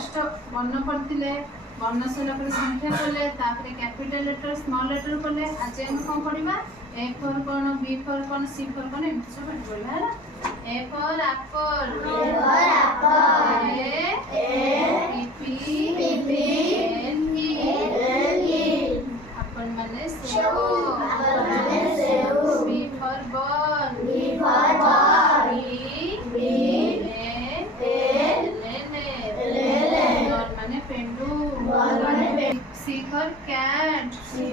fast वर्ण पढ़ते वर्ण सरला पर संख्या कले तापर कैपिटल लेटर स्मॉल लेटर कले आज हम कौन पढ़ा ए फॉर कौन बी फॉर कौन सी फॉर कौन एमती सब पाठ पढ़ा है A for apple A P L E apple माने सेव बी फॉर बॉल बी पेंडू C for cat C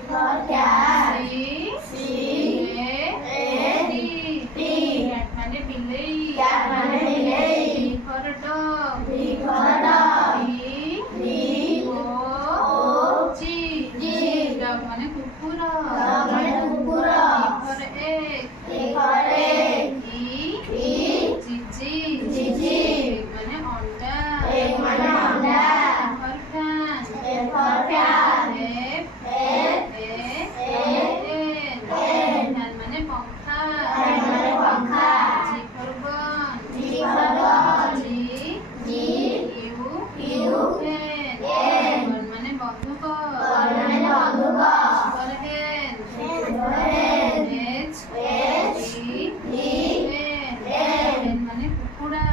cat माने बिल्ली D फॉर डॉग डॉग माने कुकुर E फॉर एग जीजी माने अंडा माने पंखा माने बंदूक माने कुकुड़ा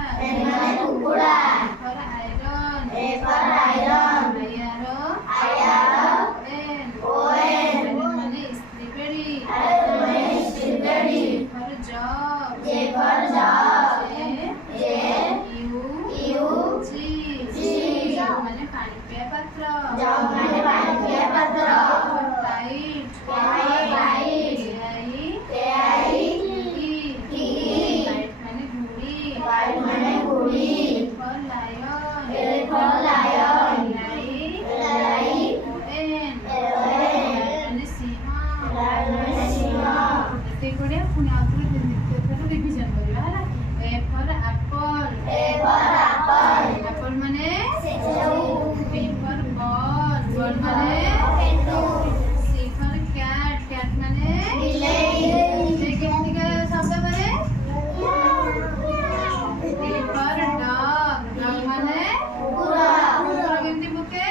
माने पानी पिया पात्र माने घोड़ी माने सिंह रिविजन करवा ए फॉर एप्पल एप्पल माने बी फॉर बॉल माने सी फॉर कैट माने बिल्ली का शब्द माने डी फॉर डॉग माने कुकुर केमती बुके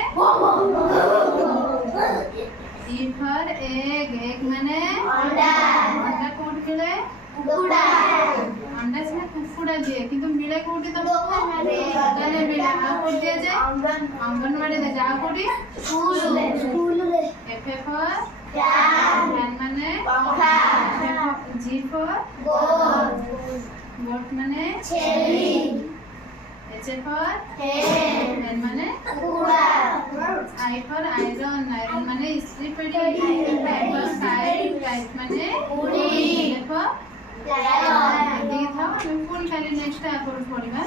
ई फॉर एग माने अंडा कोड मिले अंडा से कुकुड़ा दिए किंतु मिले कोडी तो मिले आ कोड दिया जाए अंगनवाड़ी दे जा कोडी स्कूल एफ फॉर फैन माने पंखा जी फॉर गोट माने छेली एच फॉर हेन माने कुकुड़ा आई फॉर आयरन माने इस्त्री पेटी आई फॉर काइट माने उड़ी एफ फॉर लायन देखा हम पूरी खाली नेक्स्ट आप पढ़िबा